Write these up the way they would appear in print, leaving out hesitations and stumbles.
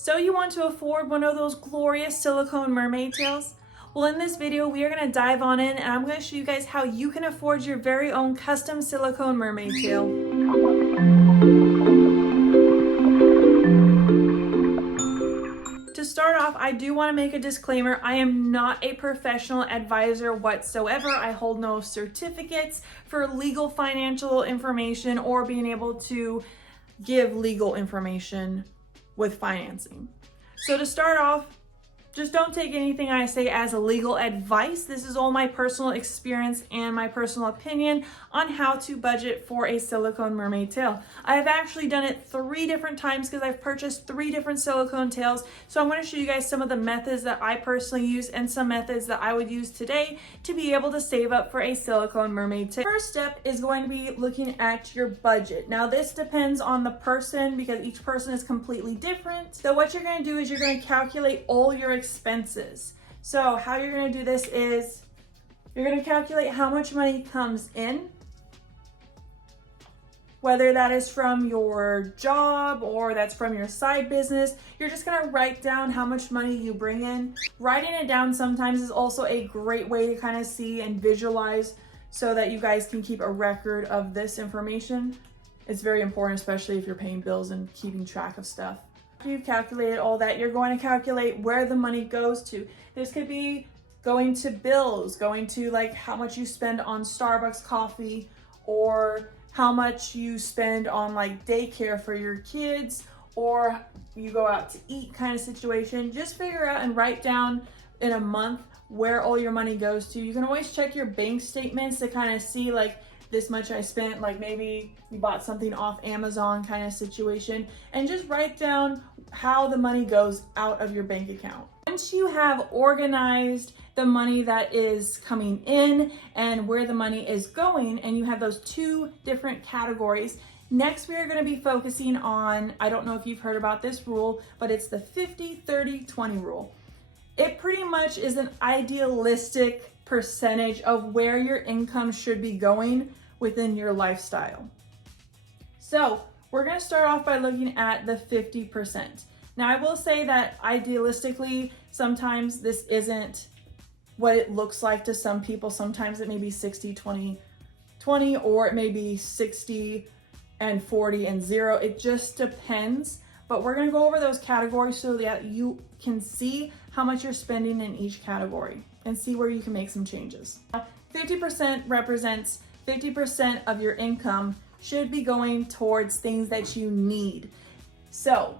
So you want to afford one of those glorious silicone mermaid tails? Well, in this video, we are going to dive on in and I'm going to show you guys how you can afford your very own custom silicone mermaid tail. To start off, I do want to make a disclaimer. I am not a professional advisor whatsoever. I hold no certificates for legal financial information or being able to give legal information with financing. So to start off, just don't take anything I say as a legal advice. This is all my personal experience and my personal opinion on how to budget for a silicone mermaid tail. I've actually done it 3 different times because I've purchased 3 different silicone tails. So I'm going to show you guys some of the methods that I personally use and some methods that I would use today to be able to save up for a silicone mermaid tail. First step is going to be looking at your budget. Now this depends on the person because each person is completely different. So what you're going to do is you're going to calculate all your expenses. So how you're going to do this is you're going to calculate how much money comes in, whether that is from your job or that's from your side business. You're just going to write down how much money you bring in. Writing it down sometimes is also a great way to kind of see and visualize so that you guys can keep a record of this information. It's very important, especially if you're paying bills and keeping track of stuff. After you've calculated all that, you're going to calculate where the money goes to. This could be going to bills, going to like how much you spend on Starbucks coffee, or how much you spend on like daycare for your kids, or you go out to eat kind of situation. Just figure out and write down in a month where all your money goes to. You can always check your bank statements to kind of see like this much I spent, like maybe you bought something off Amazon kind of situation, and just write down how the money goes out of your bank account. Once you have organized the money that is coming in and where the money is going, and you have those 2 different categories, next we are going to be focusing on, I don't know if you've heard about this rule, but it's the 50-30-20 rule. It pretty much is an idealistic percentage of where your income should be going within your lifestyle. So we're going to start off by looking at the 50%. Now I will say that idealistically, sometimes this isn't what it looks like to some people. Sometimes it may be 60-20-20, or it may be 60-40-0. It just depends. But we're going to go over those categories so that you can see how much you're spending in each category and see where you can make some changes. 50% represents 50% of your income should be going towards things that you need. So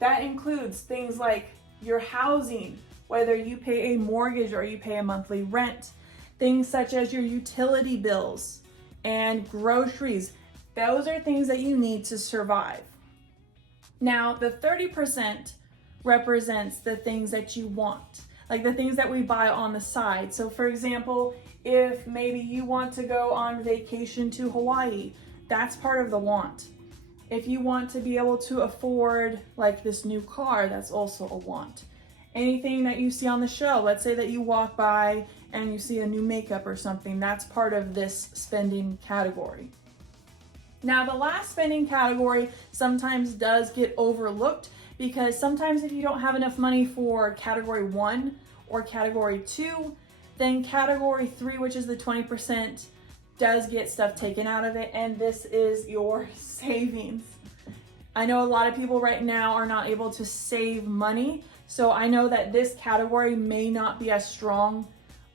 that includes things like your housing, whether you pay a mortgage or you pay a monthly rent, things such as your utility bills and groceries. Those are things that you need to survive. Now, the 30% represents the things that you want, like the things that we buy on the side. So for example, if maybe you want to go on vacation to Hawaii, that's part of the want. If you want to be able to afford like this new car, that's also a want. Anything that you see on the show, let's say that you walk by and you see a new makeup or something, that's part of this spending category. Now, the last spending category sometimes does get overlooked because sometimes if you don't have enough money for category 1 or category 2, then category 3, which is the 20%, does get stuff taken out of it, and this is your savings. I know a lot of people right now are not able to save money, so I know that this category may not be as strong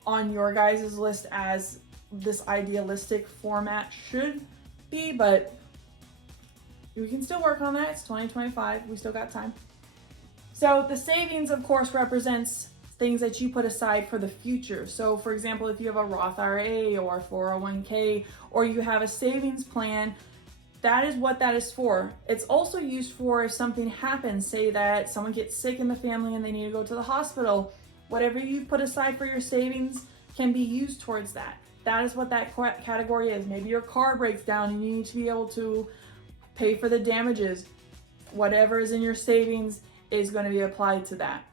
on your guys' list as this idealistic format should be, but we can still work on that. It's 2025, we still got time. So the savings, of course, represents things that you put aside for the future. So for example, if you have a Roth IRA or a 401k, or you have a savings plan, that is what that is for. It's also used for if something happens, say that someone gets sick in the family and they need to go to the hospital. Whatever you put aside for your savings can be used towards that. That is what that category is. Maybe your car breaks down and you need to be able to pay for the damages. Whatever is in your savings is going to be applied to that.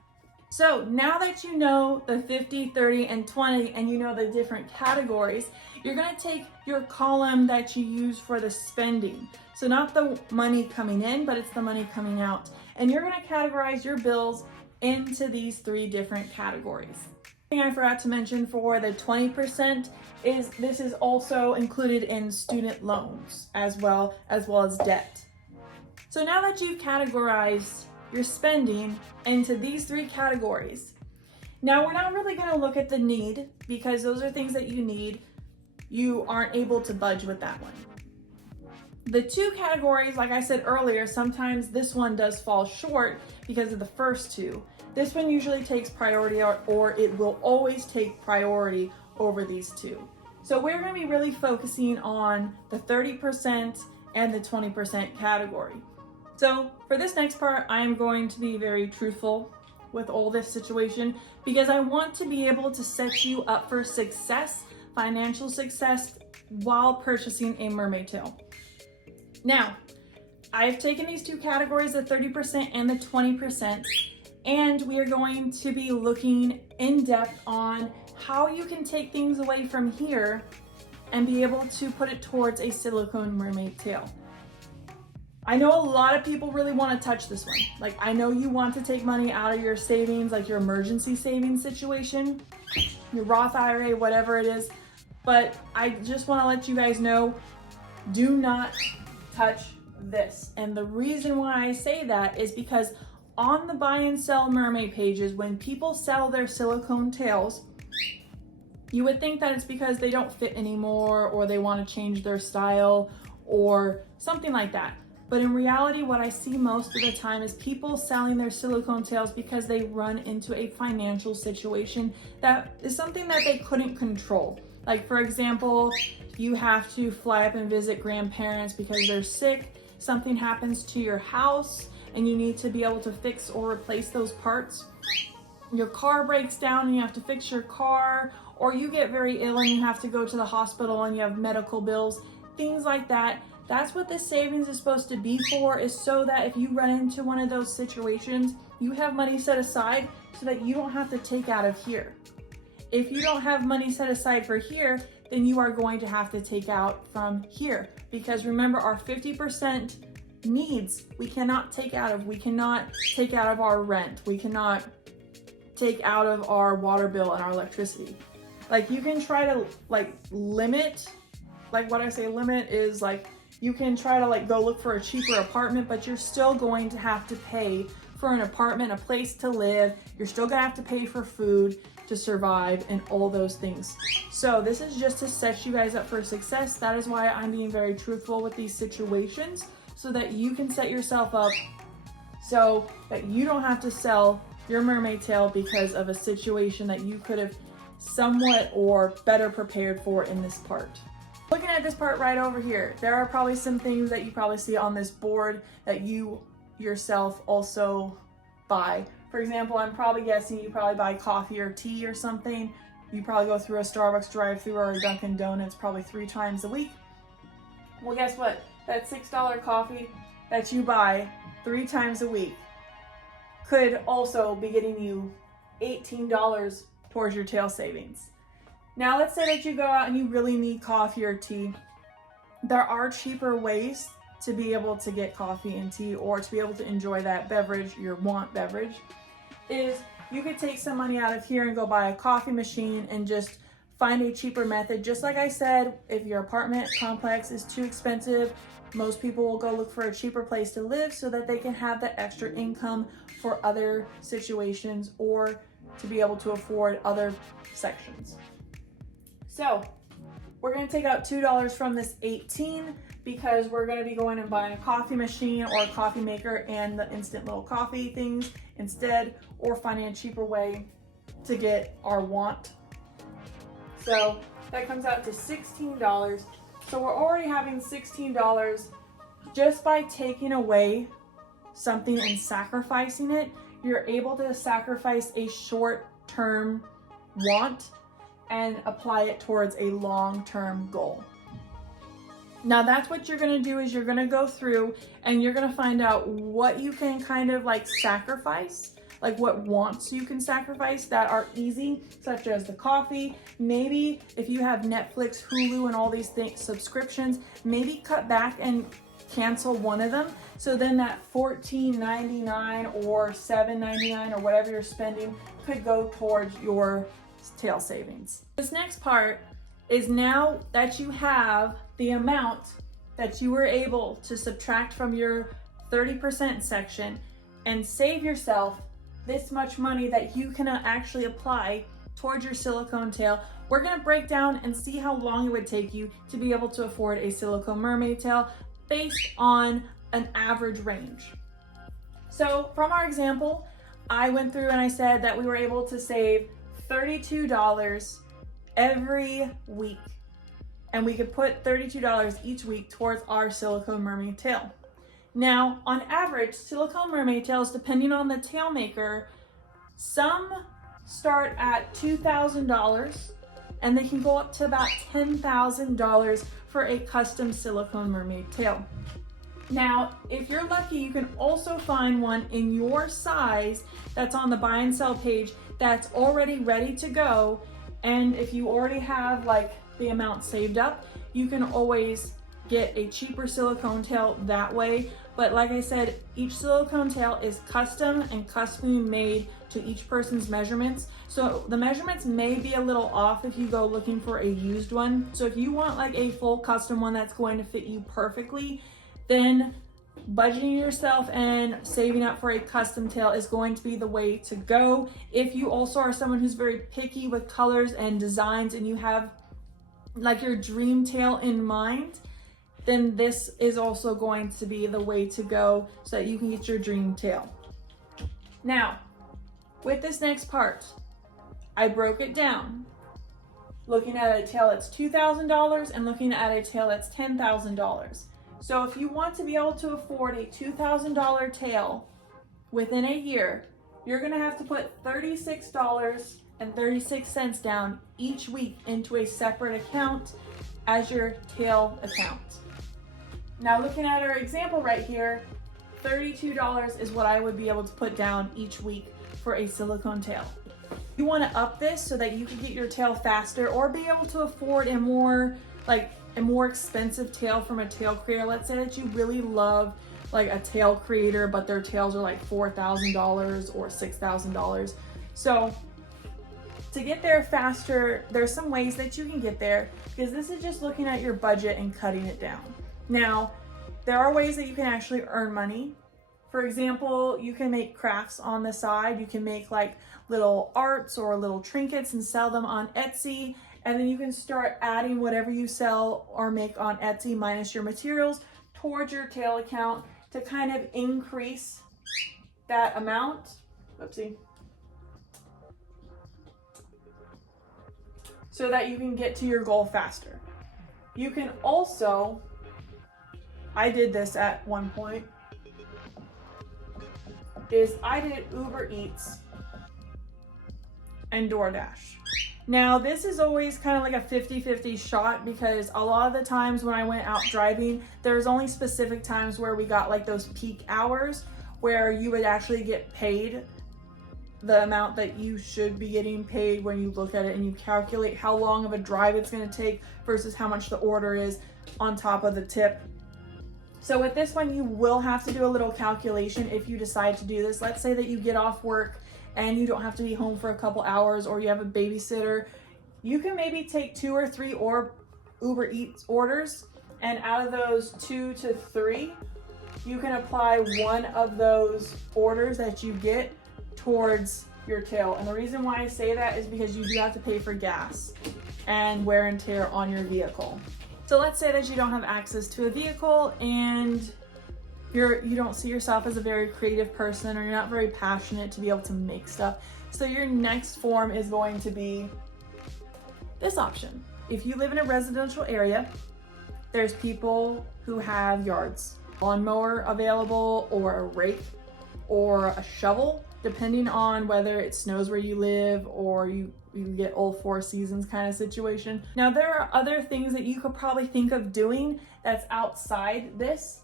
So now that you know the 50, 30, and 20, and you know the different categories, you're going to take your column that you use for the spending. So not the money coming in, but it's the money coming out. And you're gonna categorize your bills into these 3 different categories. Thing I forgot to mention for the 20% is this is also included in student loans as well as debt. So now that you've categorized your spending into these 3 categories, now we're not really going to look at the need because those are things that you need. You aren't able to budge with that one. The 2 categories, like I said earlier, sometimes this one does fall short because of the first 2. This one usually takes priority or it will always take priority over these 2. So we're going to be really focusing on the 30% and the 20% category. So for this next part, I am going to be very truthful with all this situation because I want to be able to set you up for success, financial success, while purchasing a mermaid tail. Now, I've taken these 2 categories, the 30% and the 20%, and we are going to be looking in depth on how you can take things away from here and be able to put it towards a silicone mermaid tail. I know a lot of people really want to touch this one. Like, I know you want to take money out of your savings, like your emergency savings situation, your Roth IRA, whatever it is. But I just want to let you guys know, do not touch this. And the reason why I say that is because on the buy and sell mermaid pages, when people sell their silicone tails, you would think that it's because they don't fit anymore or they want to change their style or something like that. But in reality, what I see most of the time is people selling their silicone tails because they run into a financial situation that is something that they couldn't control. Like, for example, you have to fly up and visit grandparents because they're sick, something happens to your house, and you need to be able to fix or replace those parts. Your car breaks down and you have to fix your car, or you get very ill and you have to go to the hospital and you have medical bills, things like that. That's what this savings is supposed to be for, is so that if you run into one of those situations, you have money set aside so that you don't have to take out of here. If you don't have money set aside for here, then you are going to have to take out from here. Because remember, our 50% needs, we cannot take out of. We cannot take out of our rent. We cannot take out of our water bill and our electricity. Like, you can try to limit, like what I say limit is like, you can try to go look for a cheaper apartment, but you're still going to have to pay for an apartment, a place to live. You're still gonna have to pay for food to survive and all those things. So this is just to set you guys up for success. That is why I'm being very truthful with these situations, so that you can set yourself up so that you don't have to sell your mermaid tail because of a situation that you could have somewhat or better prepared for in this part. Looking at this part right over here, there are probably some things that you probably see on this board that you yourself also buy. For example, I'm probably guessing you probably buy coffee or tea or something. You probably go through a Starbucks drive-thru or a Dunkin' Donuts probably 3 times a week. Well, guess what? That $6 coffee that you buy 3 times a week could also be getting you $18 towards your tail savings. Now, let's say that you go out and you really need coffee or tea. There are cheaper ways to be able to get coffee and tea, or to be able to enjoy that beverage, your want beverage, is you could take some money out of here and go buy a coffee machine and just find a cheaper method. Just like I said, if your apartment complex is too expensive, most people will go look for a cheaper place to live so that they can have that extra income for other situations or to be able to afford other sections. So we're going to take out $2 from this 18 because we're going to be going and buying a coffee machine or a coffee maker and the instant little coffee things instead, or finding a cheaper way to get our want. So that comes out to $16. So we're already having $16 just by taking away something and sacrificing it. You're able to sacrifice a short-term want and apply it towards a long-term goal. Now that's what you're gonna do, is you're gonna go through and you're gonna find out what you can kind of sacrifice, like what wants you can sacrifice that are easy, such as the coffee. Maybe if you have Netflix, Hulu, and all these things, subscriptions, maybe cut back and cancel one of them. So then that $14.99 or $7.99 or whatever you're spending could go towards your tail savings. This next part is now that you have the amount that you were able to subtract from your 30% section and save yourself this much money that you can actually apply towards your silicone tail. We're gonna break down and see how long it would take you to be able to afford a silicone mermaid tail based on an average range. So from our example, I went through and I said that we were able to save $32 every week. And we could put $32 each week towards our silicone mermaid tail. Now, on average, silicone mermaid tails, depending on the tail maker, some start at $2,000 and they can go up to about $10,000 for a custom silicone mermaid tail. Now, if you're lucky, you can also find one in your size that's on the buy and sell page that's already ready to go. And if you already have like the amount saved up, you can always get a cheaper silicone tail that way. But like I said, each silicone tail is custom and customly made to each person's measurements. So the measurements may be a little off if you go looking for a used one. So if you want like a full custom one that's going to fit you perfectly, then budgeting yourself and saving up for a custom tail is going to be the way to go. If you also are someone who's very picky with colors and designs and you have like your dream tail in mind, then this is also going to be the way to go so that you can get your dream tail. Now, with this next part, I broke it down. Looking at a tail that's $2,000 and looking at a tail that's $10,000. So if you want to be able to afford a $2,000 tail within a year, you're gonna have to put $36.36 down each week into a separate account as your tail account. Now looking at our example right here, $32 is what I would be able to put down each week for a silicone tail. You want to up this so that you can get your tail faster or be able to afford a more expensive tail from a tail creator. Let's say that you really love like a tail creator, but their tails are like $4,000 or $6,000. So to get there faster, there's some ways that you can get there, because this is just looking at your budget and cutting it down. Now, there are ways that you can actually earn money. For example, you can make crafts on the side. You can make like little arts or little trinkets and sell them on Etsy. And then you can start adding whatever you sell or make on Etsy minus your materials towards your tail account to kind of increase that amount. Oopsie. So that you can get to your goal faster. You can also, I did this at one point, is I did Uber Eats and DoorDash. Now this is always kind of like a 50-50 shot, because a lot of the times when I went out driving, there's only specific times where we got like those peak hours where you would actually get paid the amount that you should be getting paid when you look at it and you calculate how long of a drive it's going to take versus how much the order is on top of the tip. So with this one, you will have to do a little calculation if you decide to do this. Let's say that you get off work and you don't have to be home for a couple hours, or you have a babysitter. You can maybe take 2 or 3 or Uber Eats orders, and out of those 2 to 3, you can apply one of those orders that you get towards your tail. And the reason why I say that is because you do have to pay for gas and wear and tear on your vehicle. So let's say that you don't have access to a vehicle and you don't see yourself as a very creative person, or you're not very passionate to be able to make stuff. So your next form is going to be this option. If you live in a residential area, there's people who have yards, lawnmower available, or a rake, or a shovel, depending on whether it snows where you live or you get all 4 seasons kind of situation. Now there are other things that you could probably think of doing that's outside this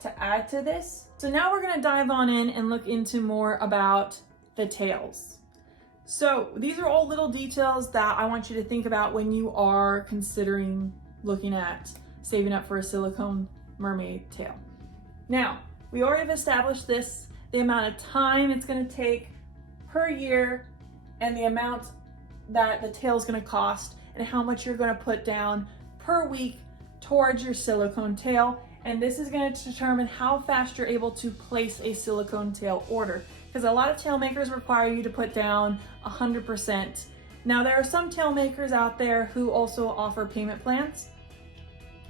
to add to this. So now we're gonna dive on in and look into more about the tails. So these are all little details that I want you to think about when you are considering looking at saving up for a silicone mermaid tail. Now, we already have established this, the amount of time it's gonna take per year and the amount that the tail is gonna cost and how much you're gonna put down per week towards your silicone tail. And this is gonna determine how fast you're able to place a silicone tail order. Because a lot of tail makers require you to put down 100%. Now there are some tail makers out there who also offer payment plans,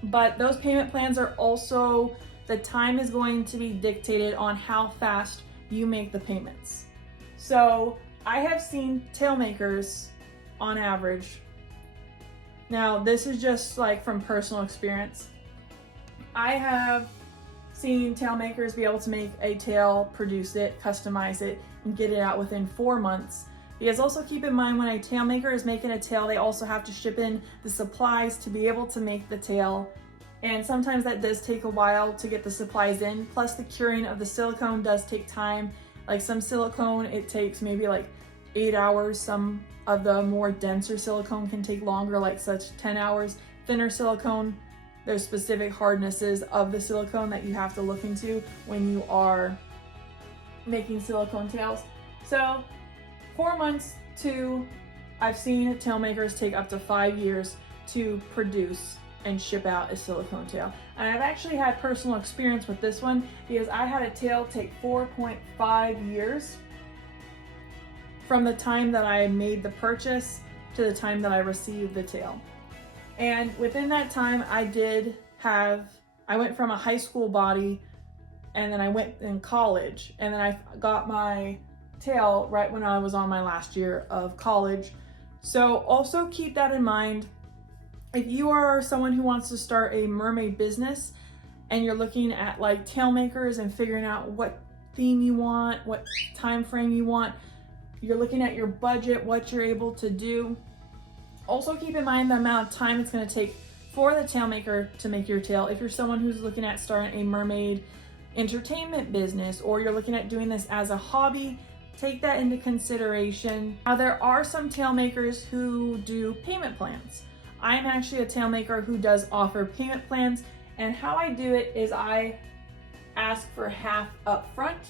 but those payment plans are also, the time is going to be dictated on how fast you make the payments. So I have seen tail makers on average, now this is just like from personal experience, I have seen tail makers be able to make a tail, produce it, customize it, and get it out within 4 months. Because also keep in mind, when a tail maker is making a tail, they also have to ship in the supplies to be able to make the tail. And sometimes that does take a while to get the supplies in. Plus the curing of the silicone does take time. Like some silicone, it takes maybe like 8 hours. Some of the more denser silicone can take longer, like such 10 hours. Thinner silicone, there's specific hardnesses of the silicone that you have to look into when you are making silicone tails. So 4 months to, I've seen tail makers take up to 5 years to produce and ship out a silicone tail. And I've actually had personal experience with this one because I had a tail take 4.5 years from the time that I made the purchase to the time that I received the tail. And within that time, I went from a high school body, and then I went in college, and then I got my tail right when I was on my last year of college. So also keep that in mind. If you are someone who wants to start a mermaid business and you're looking at like tail makers and figuring out what theme you want, what time frame you want, you're looking at your budget, what you're able to do. Also keep in mind the amount of time it's going to take for the tail maker to make your tail. If you're someone who's looking at starting a mermaid entertainment business, or you're looking at doing this as a hobby, take that into consideration. Now there are some tail makers who do payment plans. I'm actually a tail maker who does offer payment plans, and how I do it is I ask for half up front,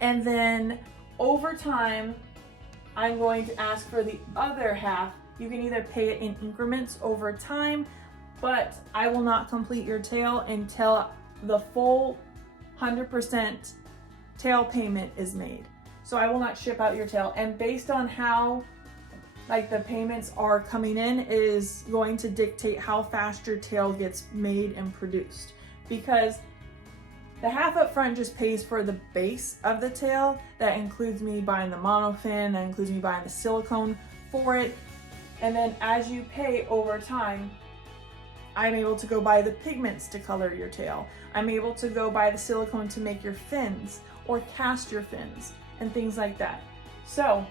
and then over time I'm going to ask for the other half. You can either pay it in increments over time, but I will not complete your tail until the full 100% tail payment is made. So I will not ship out your tail. And based on how like the payments are coming in is going to dictate how fast your tail gets made and produced. Because the half up front just pays for the base of the tail. That includes me buying the monofin, that includes me buying the silicone for it. And then as you pay over time, I'm able to go buy the pigments to color your tail. I'm able to go buy the silicone to make your fins or cast your fins and things like that. So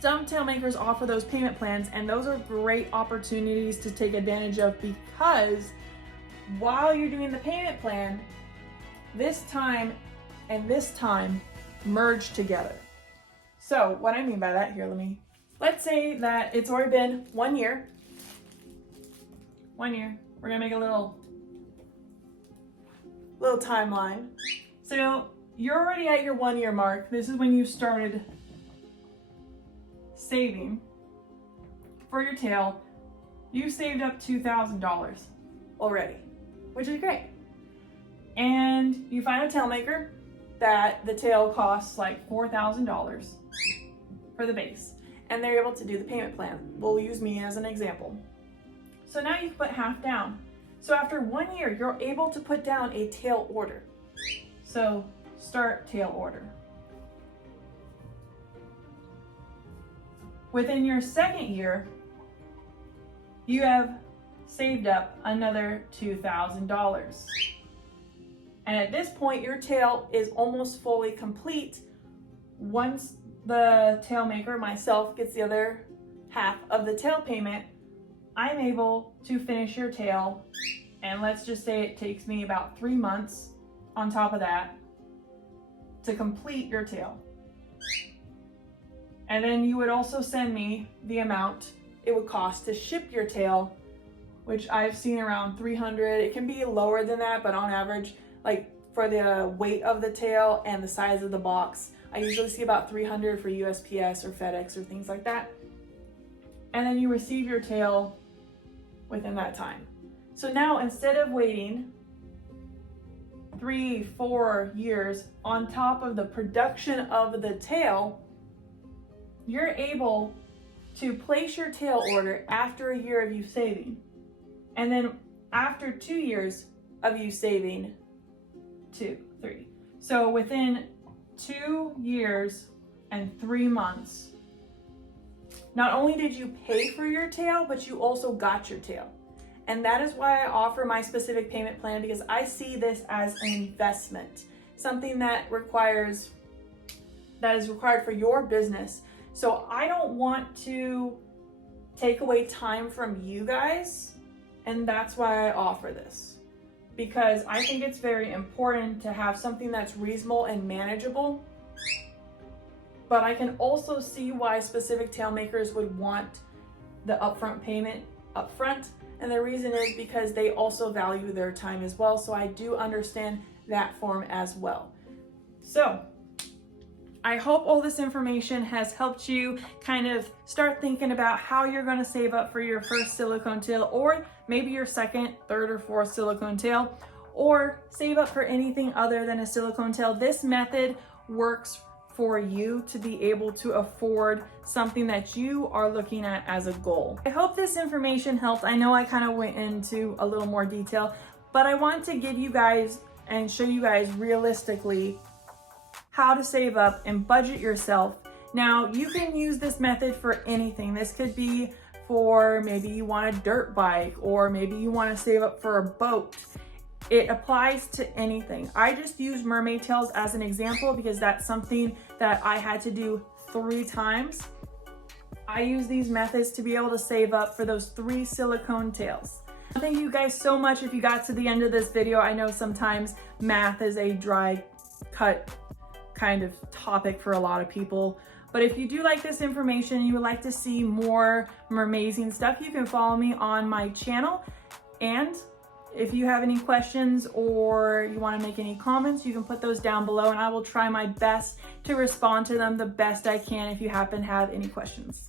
some tail makers offer those payment plans, and those are great opportunities to take advantage of, because while you're doing the payment plan, this time and this time merge together. So what I mean by that, here, let's say that it's already been 1 year. 1 year. We're gonna make a little timeline. So you're already at your 1 year mark. This is when you started saving for your tail. You saved up $2,000 already, which is great. And you find a tail maker that the tail costs like $4,000 for the base, and they're able to do the payment plan. We'll use me as an example. So now you put half down. So after 1 year, you're able to put down a tail order. So start tail order. Within your second year, you have saved up another $2,000. And at this point, your tail is almost fully complete. Once the tail maker, myself, gets the other half of the tail payment, I'm able to finish your tail. And let's just say it takes me about 3 months on top of that to complete your tail. And then you would also send me the amount it would cost to ship your tail, which I've seen around $300. It can be lower than that, but on average, like for the weight of the tail and the size of the box. I usually see about 300 for USPS or FedEx or things like that. And then you receive your tail within that time. So now instead of waiting 3-4 years on top of the production of the tail, you're able to place your tail order after a year of you saving. And then after 2 years of you saving, 2, 3. So within 2 years and 3 months, not only did you pay for your tail, but you also got your tail. And that is why I offer my specific payment plan, because I see this as an investment, something that is required for your business. So I don't want to take away time from you guys, and that's why I offer this, because I think it's very important to have something that's reasonable and manageable. But I can also see why specific tail makers would want the upfront payment upfront. And the reason is because they also value their time as well. So I do understand that form as well. So I hope all this information has helped you kind of start thinking about how you're going to save up for your first silicone tail, or maybe your second, third, or fourth silicone tail, or save up for anything other than a silicone tail. This method works for you to be able to afford something that you are looking at as a goal. I hope this information helped. I know I kind of went into a little more detail, but I want to give you guys and show you guys realistically how to save up and budget yourself. Now, you can use this method for anything. This could be for maybe you want a dirt bike, or maybe you want to save up for a boat. It applies to anything. I just use mermaid tails as an example because that's something that I had to do 3 times. I use these methods to be able to save up for those 3 silicone tails. Thank you guys so much if you got to the end of this video. I know sometimes math is a dry cut kind of topic for a lot of people. But if you do like this information and you would like to see more mermazing stuff, you can follow me on my channel. And if you have any questions or you want to make any comments, you can put those down below and I will try my best to respond to them the best I can if you happen to have any questions.